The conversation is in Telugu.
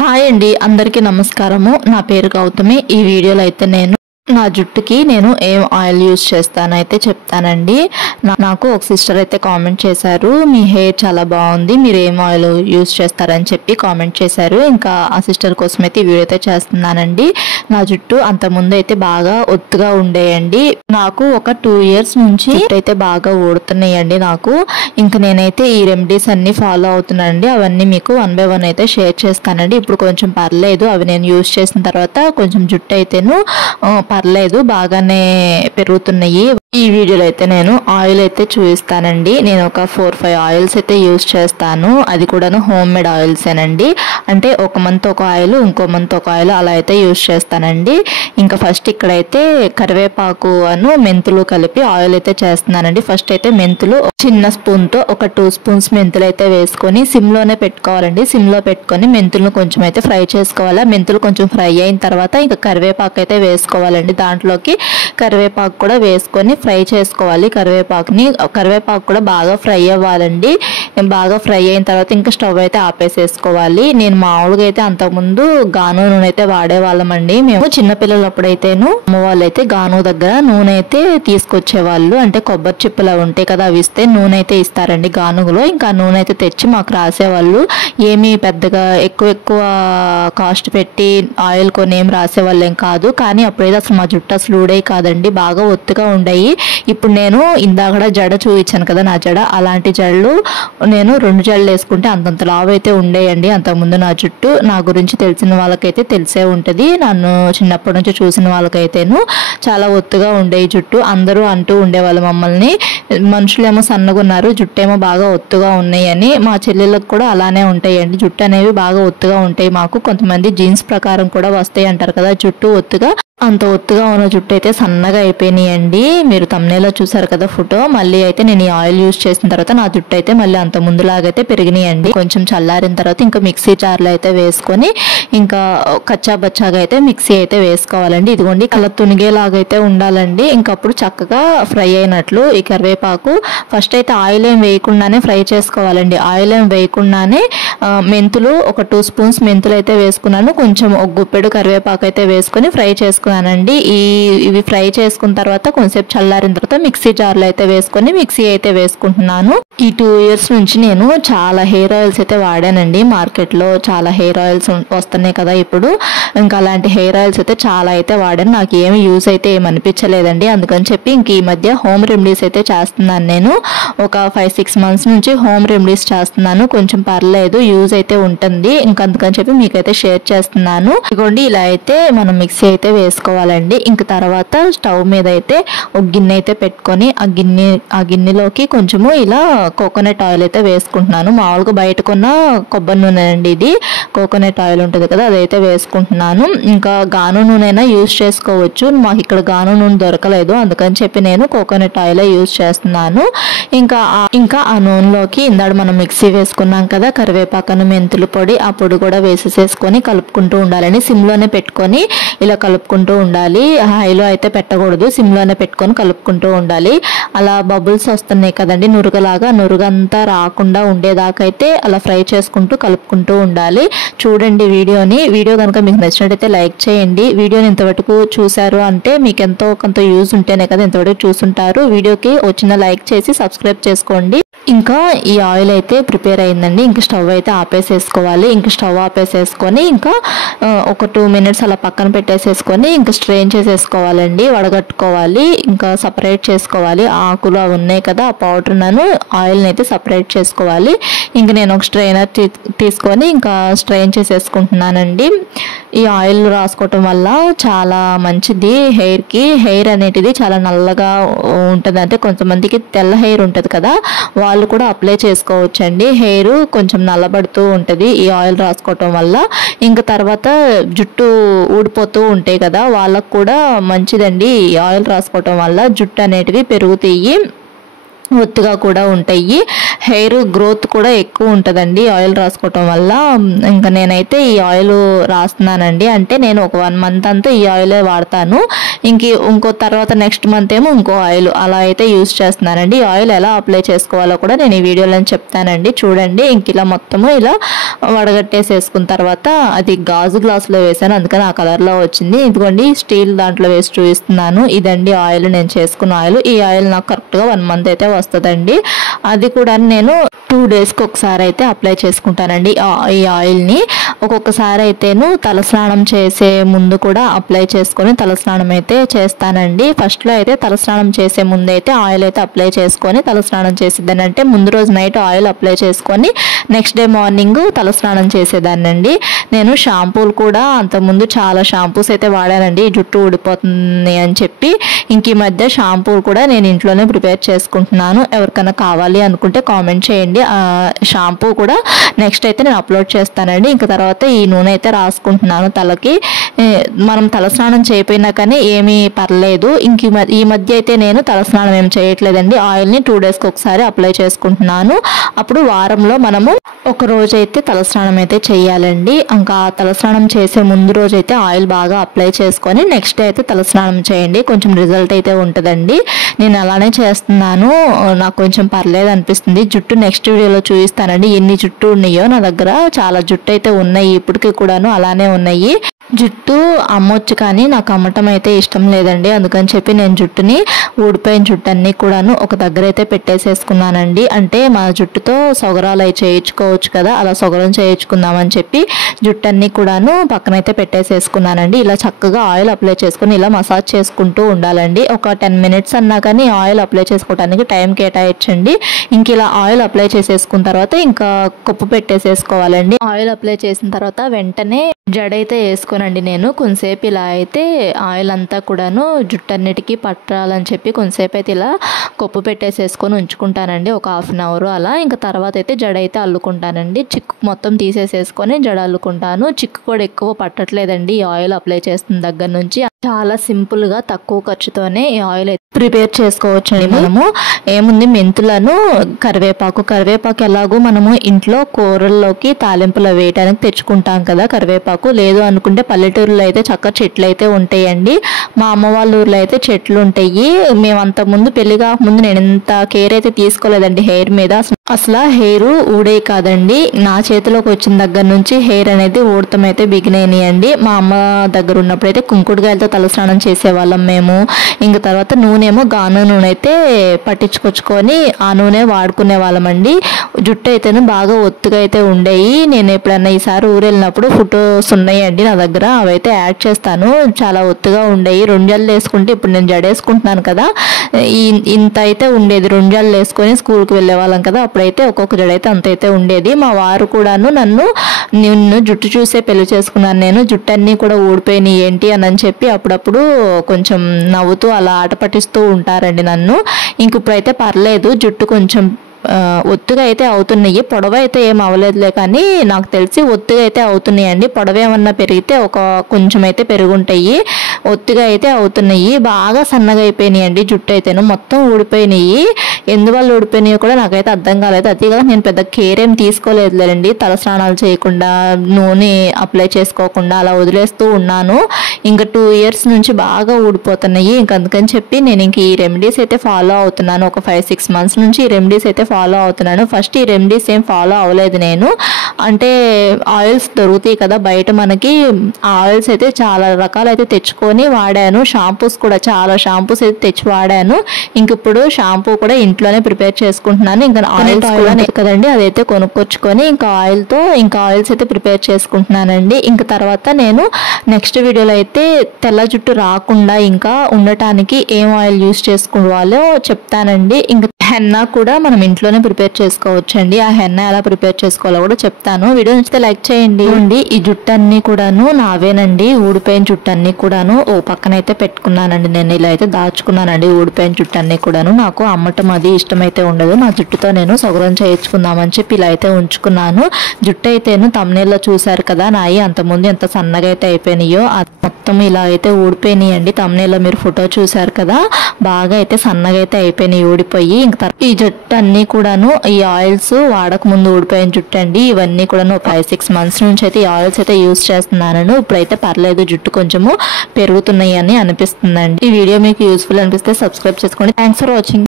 హాయ్ అండి, అందరికీ నమస్కారము. నా పేరు గౌతమి. ఈ వీడియోలో అయితే నేను నా జుట్టుకి నేను ఏం ఆయిల్ యూస్ చేస్తానైతే చెప్తానండి. నాకు ఒక సిస్టర్ అయితే కామెంట్ చేశారు, మీ హెయిర్ చాలా బాగుంది, మీరు ఏం ఆయిల్ యూస్ చేస్తారని చెప్పి కామెంట్ చేశారు. ఇంకా ఆ సిస్టర్ కోసం అయితే ఈ వీడియో అయితే చేస్తున్నానండి. నా జుట్టు అంతకుముందు అయితే బాగా ఒత్తుగా ఉండేయండి. నాకు ఒక 2 years నుంచి అయితే బాగా ఊడుతున్నాయండి నాకు. ఇంకా నేనైతే ఈ రెమెడీస్ అన్ని ఫాలో అవుతున్నానండి. అవన్నీ మీకు 1 by 1 అయితే షేర్ చేస్తానండి. ఇప్పుడు కొంచెం పర్లేదు, అవి నేను యూస్ చేసిన తర్వాత కొంచెం జుట్టు అయితేను పర్లేదు, బాగానే పెరుగుతున్నాయి. ఈ వీడియోలో అయితే నేను ఆయిల్ అయితే చూపిస్తానండి. నేను ఒక 4-5 ఆయిల్స్ అయితే యూస్ చేస్తాను. అది కూడాను హోమ్ మేడ్ ఆయిల్సేనండి. అంటే ఒక మంత్ ఒక ఆయిల్, ఇంకో మంత్ ఒక ఆయిల్ అలా అయితే యూస్ చేస్తానండి. ఇంకా ఫస్ట్ ఇక్కడైతే కరివేపాకు అను మెంతులు కలిపి ఆయిల్ అయితే చేస్తున్నానండి. ఫస్ట్ అయితే మెంతులు చిన్న స్పూన్ తో ఒక 2 spoons మెంతులు అయితే వేసుకొని సిమ్ లోనే పెట్టుకోవాలండి. సిమ్ లో పెట్టుకొని మెంతులను కొంచెం అయితే ఫ్రై చేసుకోవాలి. మెంతులు కొంచెం ఫ్రై అయిన తర్వాత ఇంకా కరివేపాకు అయితే వేసుకోవాలండి. దాంట్లోకి కరివేపాకు కూడా వేసుకొని ఫ్రై చేసుకోవాలి. కరివేపాకు కూడా బాగా ఫ్రై అవ్వాలండి. బాగా ఫ్రై అయిన తర్వాత ఇంకా స్టవ్ అయితే ఆపేసేసుకోవాలి. నేను మామూలుగా అయితే అంతకుముందు గాను నూనె అయితే వాడేవాళ్ళమండి. మేము చిన్నపిల్లలప్పుడైతేను అమ్మ వాళ్ళు అయితే గాను దగ్గర నూనె అయితే తీసుకొచ్చేవాళ్ళు. అంటే కొబ్బరి చిప్పలు ఉంటాయి కదా, అవి ఇస్తే నూనె అయితే ఇస్తారండి గానుగులో. ఇంకా నూనె అయితే తెచ్చి మాకు రాసేవాళ్ళు. ఏమీ పెద్దగా ఎక్కువ కాస్ట్ పెట్టి ఆయిల్ కొని ఏం రాసేవాళ్ళు ఏం కాదు. కానీ అప్పుడైతే అసలు మా జుట్టు అసలు ఊడే కాదండి, బాగా ఒత్తుగా ఉండయి. ఇప్పుడు నేను ఇందాక జడ చూపించాను కదా, నా జడ అలాంటి జడలు నేను 2 జడలు వేసుకుంటే అంతంత లావు అయితే ఉండేయండి. అంతకుముందు నా జుట్టు నా గురించి తెలిసిన వాళ్ళకైతే తెలిసే ఉంటుంది. నన్ను చిన్నప్పటి నుంచి చూసిన వాళ్ళకైతేను చాలా ఒత్తుగా ఉండే జుట్టు. అందరూ అంటూ ఉండేవాళ్ళు మమ్మల్ని, మనుషులేమో సన్నగా ఉన్నారు, జుట్టు ఏమో బాగా ఒత్తుగా ఉన్నాయి అని. మా చెల్లెళ్ళకు కూడా అలానే ఉంటాయండి, జుట్టు అనేవి బాగా ఒత్తుగా ఉంటాయి. మాకు కొంతమంది జీన్స్ ప్రకారం కూడా వస్తాయి అంటారు కదా జుట్టు ఒత్తుగా. అంత ఒత్తుగా ఉన్న జుట్టు అయితే సన్నగా అయిపోయినాయండి. మీరు తమ్నేలో చూసారు కదా ఫోటో. మళ్ళీ అయితే నేను ఈ ఆయిల్ యూస్ చేసిన తర్వాత నా జుట్టు అయితే మళ్ళీ అంత ముందులాగైతే పెరిగినాయండి. కొంచెం చల్లారిన తర్వాత ఇంకా మిక్సీ జార్లో అయితే వేసుకొని ఇంకా కచ్చా బచ్చాగా అయితే మిక్సీ అయితే వేసుకోవాలండి. ఇదిగోండి కలర్ తునిగేలాగైతే ఉండాలండి. ఇంకప్పుడు చక్కగా ఫ్రై అయినట్లు. ఈ కరివేపాకు ఫస్ట్ అయితే ఆయిల్ ఏం వేయకుండానే ఫ్రై చేసుకోవాలండి. ఆయిల్ ఏం వేయకుండానే మెంతులు ఒక 2 spoons మెంతులు అయితే వేసుకున్నాను. కొంచెం ఒక గుప్పెడు కరివేపాకు అయితే వేసుకొని ఫ్రై చేసుకున్నానండి. ఇవి ఫ్రై చేసుకున్న తర్వాత కొంచెంసేపు చల్లారిన తర్వాత మిక్సీ జార్లో అయితే వేసుకొని మిక్సీ అయితే వేసుకుంటున్నాను. ఈ 2 years నుంచి నేను చాలా హెయిర్ ఆయిల్స్ అయితే వాడానండి. మార్కెట్లో చాలా హెయిర్ ఆయిల్స్ వస్తున్నాయి కదా ఇప్పుడు. ఇంకా అలాంటి హెయిర్ ఆయిల్స్ అయితే చాలా అయితే వాడాను. నాకు ఏమి యూస్ అయితే ఏమనిపించలేదండి. అందుకని చెప్పి ఇంక ఈ మధ్య హోమ్ రెమెడీస్ అయితే చేస్తున్నాను. నేను ఒక 5-6 months నుంచి హోమ్ రెమెడీస్ చేస్తున్నాను. కొంచెం పర్లేదు, యూజ్ అయితే ఉంటుంది. ఇంకా అందుకని చెప్పి మీకైతే షేర్ చేస్తున్నాను. ఇదిగోండి ఇలా అయితే మనం మిక్సీ అయితే వేసుకోవాలండి. ఇంక తర్వాత స్టవ్ మీద అయితే ఒక గిన్నె అయితే పెట్టుకొని ఆ గిన్నెలోకి కొంచెము ఇలా కోకోనట్ ఆయిల్ అయితే వేసుకుంటున్నాను. మామూలుగా బయట కొన్న కొబ్బరి నూనె అండి ఇది. కోకోనట్ ఆయిల్ ఉంటుంది కదా, అదైతే వేసుకుంటున్నాను. ఇంకా గాను నూనె అయినా యూజ్ చేసుకోవచ్చు. మాకు ఇక్కడ గాను నూనె దొరకలేదు, అందుకని చెప్పి నేను కోకోనట్ ఆయిల్ యూజ్ చేస్తున్నాను. ఇంకా ఆ నూనెలోకి ఇందాడు మనం మిక్సీ వేసుకున్నాం కదా కరివేపాకను మెంతులు పొడి, ఆ పొడి కూడా వేసేసుకొని కలుపుకుంటూ ఉండాలని. సిమ్లోనే పెట్టుకొని ఇలా కలుపుకుంటూ ఉండాలి. హైలో అయితే పెట్టకూడదు, సిమ్లోనే పెట్టుకొని కలుపుకుంటూ ఉండాలి. అలా బబుల్స్ వస్తున్నాయి కదండి, నురుగంతా రాకుండా ఉండేదాకైతే అలా ఫ్రై చేసుకుంటూ కలుపుకుంటూ ఉండాలి. చూడండి వీడియో కనుక మీకు నచ్చినట్టయితే లైక్ చేయండి. వీడియోని ఇంతవరకు చూసారు అంటే మీకు ఎంతో కొంత యూజ్ ఉంటేనే కదా ఇంతవరకు చూసుంటారు. వీడియోకి వచ్చిన లైక్ చేసి సబ్స్క్రైబ్ చేసుకోండి. ఇంకా ఈ ఆయిల్ అయితే ప్రిపేర్ అయిందండి. ఇంకా స్టవ్ అయితే ఆపేసేసుకోవాలి. ఇంకా స్టవ్ ఆపేసేసుకొని ఇంకా ఒక 2 minutes అలా పక్కన పెట్టేసేసుకొని ఇంకా స్ట్రెయిన్ చేసేసుకోవాలండి, వడగట్టుకోవాలి. ఇంకా సపరేట్ చేసుకోవాలి. ఆకులు అవి ఉన్నాయి కదా, ఆ పౌడర్ ఆయిల్ని అయితే సపరేట్ చేసుకోవాలి. ఇంకా నేను ఒక స్ట్రైనర్ తీసుకొని ఇంకా స్ట్రెయిన్ చేసేసుకుంటున్నానండి. ఈ ఆయిల్ రాసుకోవటం వల్ల చాలా మంచిది హెయిర్కి. హెయిర్ అనేటిది చాలా నల్లగా ఉంటుంది. అంటే కొంతమందికి తెల్ల హెయిర్ ఉంటుంది కదా, వాళ్ళు కూడా అప్లై చేసుకోవచ్చండి. హెయిర్ కొంచెం నల్లబడుతూ ఉంటుంది ఈ ఆయిల్ రాసుకోవటం వల్ల. ఇంకా తర్వాత జుట్టు ఊడిపోతూ ఉంటాయి కదా, వాళ్ళకు కూడా మంచిదండి ఈ ఆయిల్ రాసుకోవటం వల్ల. జుట్టు అనేటివి పెరుగుతాయి. ఒత్తుగా కూడా ఉంటాయి. హెయిర్ గ్రోత్ కూడా ఎక్కువ ఉంటుందండి ఆయిల్ రాసుకోవటం వల్ల. ఇంకా నేనైతే ఈ ఆయిల్ రాస్తున్నానండి. అంటే నేను ఒక 1 మంత్ అంతా ఈ ఆయిలే వాడతాను. ఇంకో తర్వాత నెక్స్ట్ మంత్ ఏమో ఇంకో ఆయిల్ అలా అయితే యూజ్ చేస్తున్నానండి. ఈ ఆయిల్ ఎలా అప్లై చేసుకోవాలో కూడా నేను ఈ వీడియోలో చెప్తానండి. చూడండి, ఇలా మొత్తము ఇలా వడగట్టేసేసుకున్న తర్వాత అది గాజు గ్లాసులో వేసాను, అందుకని ఆ కలర్లో వచ్చింది. ఇదిగోండి స్టీల్ దాంట్లో వేసి చూపిస్తున్నాను. ఇదండి ఆయిల్, నేను చేసుకున్న ఆయిల్. ఈ ఆయిల్ నాకు కరెక్ట్గా 1 మంత్ అయితే వస్తుందండి. అది కూడా నేను 2 డేస్కి ఒకసారి అయితే అప్లై చేసుకుంటానండి ఈ ఆయిల్ని. ఒక్కొక్కసారి అయితేను తలస్నానం చేసే ముందు కూడా అప్లై చేసుకొని తలస్నానం అయితే చేస్తానండి. ఫస్ట్లో అయితే తలస్నానం చేసే ముందు అయితే ఆయిల్ అయితే అప్లై చేసుకొని తలస్నానం చేసేదాన్ని. అంటే ముందు రోజు నైట్ ఆయిల్ అప్లై చేసుకొని నెక్స్ట్ డే మార్నింగ్ తలస్నానం చేసేదాన్నండి. నేను షాంపూలు కూడా అంతకుముందు చాలా షాంపూస్ అయితే వాడానండి, జుట్టు ఊడిపోతుంది అని చెప్పి. ఈ మధ్య షాంపూలు కూడా నేను ఇంట్లోనే ప్రిపేర్ చేసుకుంటున్నాను. ఎవరికైనా కావాలి అనుకుంటే కామెంట్ చేయండి. షాంపూ కూడా నెక్స్ట్ అయితే నేను అప్లోడ్ చేస్తానండి. ఇంకా తర్వాత ఈ నూనె అయితే రాసుకుంటున్నాను తలకి. మనం తలస్నానం చేయకపోయినా కానీ ఏమీ పర్లేదు. ఈ మధ్య అయితే నేను తలస్నానం ఏం చేయట్లేదండి. ఆయిల్ని 2 డేస్కి ఒకసారి అప్లై చేసుకుంటున్నాను. అప్పుడు వారంలో మనము ఒక రోజు అయితే తలస్నానం అయితే చేయాలండి. ఇంకా తలస్నానం చేసే ముందు రోజు అయితే ఆయిల్ బాగా అప్లై చేసుకొని నెక్స్ట్ డే అయితే తలస్నానం చేయండి, కొంచెం రిజల్ట్ అయితే ఉంటుందండి. నేను అలానే చేస్తున్నాను, నాకు కొంచెం పర్లేదు అనిపిస్తుంది. జుట్టు నెక్స్ట్ వీడియోలో చూపిస్తానండి ఎన్ని జుట్టు ఉన్నాయో. నా దగ్గర చాలా జుట్టు అయితే ఉన్నాయి, ఇప్పటికీ కూడాను అలానే ఉన్నాయి. జుట్టు అమ్మొచ్చు కానీ నాకు అమ్మటం అయితే ఇష్టం లేదండి. అందుకని చెప్పి నేను జుట్టుని ఊడిపోయిన జుట్టు అన్నీ కూడాను ఒక దగ్గర అయితే పెట్టేసేసుకున్నానండి. అంటే మా జుట్టుతో సొగరాలు అవి చేయించుకోవచ్చు కదా, అలా సొగరం చేయించుకుందామని చెప్పి జుట్టు అన్నీ కూడాను పక్కనైతే పెట్టేసేసుకున్నానండి. ఇలా చక్కగా ఆయిల్ అప్లై చేసుకుని ఇలా మసాజ్ చేసుకుంటూ ఉండాలండి. ఒక 10 మినిట్స్ అన్నా కానీ ఆయిల్ అప్లై చేసుకోవడానికి టైం కేటాయించండి. ఇలా ఆయిల్ అప్లై చేసేసుకున్న తర్వాత ఇంకా కొప్పు పెట్టేసేసుకోవాలండి. ఆయిల్ అప్లై చేసిన తర్వాత వెంటనే జడైతే వేసుకోనండి. నేను కొంతసేపు ఇలా అయితే ఆయిల్ అంతా కూడాను జుట్టన్నిటికీ పట్టాలని చెప్పి కొంతసేపు అయితే ఇలా కొప్పు పెట్టేసేసుకొని ఉంచుకుంటానండి, ఒక 1/2 అవర్ అలా. ఇంకా తర్వాత అయితే జడ అయితే అల్లుకుంటానండి. చిక్కు మొత్తం తీసేసేసుకొని జడ అల్లుకుంటాను. చిక్కు కూడా ఎక్కువ పట్టట్లేదండి ఈ ఆయిల్ అప్లై చేస్తున్న దగ్గర నుంచి. చాలా సింపుల్గా తక్కువ ఖర్చుతోనే ఈ ఆయిల్ అయితే ప్రిపేర్ చేసుకోవచ్చండి. మనము ఏముంది, మెంతులను కరివేపాకు ఎలాగో మనము ఇంట్లో కూరల్లోకి తాలింపులో వేయడానికి తెచ్చుకుంటాం కదా కరివేపాకు. లేదు అనుకుంటే పల్లెటూరులో అయితే చక్కగా చెట్లు అయితే ఉంటాయండి. మా అమ్మ వాళ్ళ ఊర్లో అయితే చెట్లు ఉంటాయి. మేము అంతకుముందు పెళ్లి కాకముందు నేను ఎంత కేర్ అయితే తీసుకోలేదండి హెయిర్ మీద. అసలు హెయిర్ ఊడే కాదండి, నా చేతిలోకి వచ్చిన దగ్గర నుంచి హెయిర్ అనేది ఊడటం అయితే బిగినాయండి. మా అమ్మ దగ్గర ఉన్నప్పుడైతే కుంకుడుకాయలతో తలస్నానం చేసేవాళ్ళం మేము. ఇంకా తర్వాత నూనెమో గాను నూనె అయితే పట్టించుకొచ్చుకొని ఆ నూనె వాడుకునే వాళ్ళమండి. జుట్టు అయితేనే బాగా ఒత్తుగా అయితే ఉండేవి. నేను ఎప్పుడన్నా ఈసారి ఊరు వెళ్ళినప్పుడు ఫొటోస్ ఉన్నాయండి నా దగ్గర, అవైతే యాడ్ చేస్తాను. చాలా ఒత్తుగా ఉండేవి. 2 జడలు వేసుకుంటే, ఇప్పుడు నేను జడేసుకుంటున్నాను కదా, ఇంత అయితే ఉండేది. 2 జడలు వేసుకొని స్కూల్కి వెళ్ళే వాళ్ళం కదా, అప్పుడైతే ఒక్కొక్క జడ అయితే అంత అయితే ఉండేది. మా వారు కూడాను నిన్ను జుట్టు చూసే పెళ్లి చేసుకున్నాను, నేను జుట్టు అన్నీ కూడా ఊడిపోయినాయి ఏంటి అని చెప్పి అప్పుడప్పుడు కొంచెం నవ్వుతూ అలా ఆట పట్టిస్తూ ఉంటారండి నన్ను. ఇప్పుడైతే పర్లేదు, జుట్టు కొంచెం ఒత్తుగా అయితే అవుతున్నాయి. పొడవ అయితే ఏం అవ్వలేదులే, కానీ నాకు తెలిసి ఒత్తుగా అయితే అవుతున్నాయండి. పొడవ ఏమన్నా పెరిగితే కొంచెం అయితే పెరుగుంటాయి. ఒత్తుగా అయితే అవుతున్నాయి. బాగా సన్నగా అయిపోయినాయి అండి జుట్టు అయితేను, మొత్తం ఊడిపోయినాయి. ఎందువల్ల ఊడిపోయినాయో కూడా నాకైతే అర్థం కాలేదు. అదిగా నేను పెద్ద కేర్ ఏం తీసుకోలేదులేండి. తలస్నానాలు చేయకుండా, నూనె అప్లై చేసుకోకుండా అలా వదిలేస్తూ ఉన్నాను. ఇంకా 2 ఇయర్స్ నుంచి బాగా ఊడిపోతున్నాయి. అందుకని చెప్పి నేను ఈ రెమెడీస్ అయితే ఫాలో అవుతున్నాను. ఒక 5-6 మంత్స్ నుంచి ఈ రెమెడీస్ అయితే ఫాలో అవుతున్నాను. ఫస్ట్ ఈ రెమెడీస్ ఏం ఫాలో అవ్వలేదు నేను. అంటే ఆయిల్స్ దొరుకుతాయి కదా బయట మనకి, ఆయిల్స్ అయితే చాలా రకాలు అయితే తెచ్చుకొని వాడాను. షాంపూస్ కూడా చాలా షాంపూస్ అయితే తెచ్చి వాడాను. ఇప్పుడు షాంపూ కూడా ఇంట్లోనే ప్రిపేర్ చేసుకుంటున్నాను. ఇంకా ఆయిల్స్ కూడా కదండి, అదైతే కొనుక్కొచ్చుకొని ఆయిల్స్ అయితే ప్రిపేర్ చేసుకుంటున్నానండి. ఇంకా తర్వాత నేను నెక్స్ట్ వీడియోలో అయితే తెల్ల జుట్టు రాకుండా ఇంకా ఉండటానికి ఏం ఆయిల్ యూస్ చేసుకోవాలో చెప్తానండి. ఇంకా హెన్నా కూడా మనం ఇంట్లోనే ప్రిపేర్ చేసుకోవచ్చండి. ఆ హెన్నా ఎలా ప్రిపేర్ చేసుకోవాలో కూడా చెప్తాను. వీడియో నచ్చితే లైక్ చేయండి. ఈ జుట్టు అన్ని కూడాను నావేనండి, ఊడిపోయిన జుట్టు అన్ని కూడాను ఓ పక్కన అయితే పెట్టుకున్నానండి. నేను ఇలా అయితే దాచుకున్నానండి ఊడిపోయిన జుట్టు అన్ని కూడాను. నాకు అమ్మటం అది ఇష్టమైతే ఉండదు. నా జుట్టుతో నేను సొగరం చేయించుకుందామని చెప్పి ఇలా అయితే ఉంచుకున్నాను. జుట్టు అయితేను తమ్నేల్లో చూసారు కదా నాయి, అంతకుముందు ఎంత సన్నగా అయితే అయిపోయినాయో మొత్తం ఇలా అయితే ఊడిపోయినాయి అండి. తమ్నేల్లో మీరు ఫోటో చూసారు కదా, బాగా అయితే సన్నగా అయితే అయిపోయినాయి ఊడిపోయి. ఇంక ఈ జుట్టు అన్ని కూడాను ఈ ఆయిల్స్ వాడక ముందు ఊడిపోయిన జుట్టు అండి. ఇవన్నీ కూడాను 5-6 మంత్స్ నుంచి అయితే ఈ ఆయిల్స్ అయితే యూస్ చేస్తున్నాను. ఇప్పుడైతే పర్లేదు, జుట్టు కొంచెము పెరుగుతున్నాయి అని అనిపిస్తుందండి. ఈ వీడియో మీకు యూస్ఫుల్ అనిపిస్తే సబ్స్క్రైబ్ చేసుకోండి. Thanks for watching.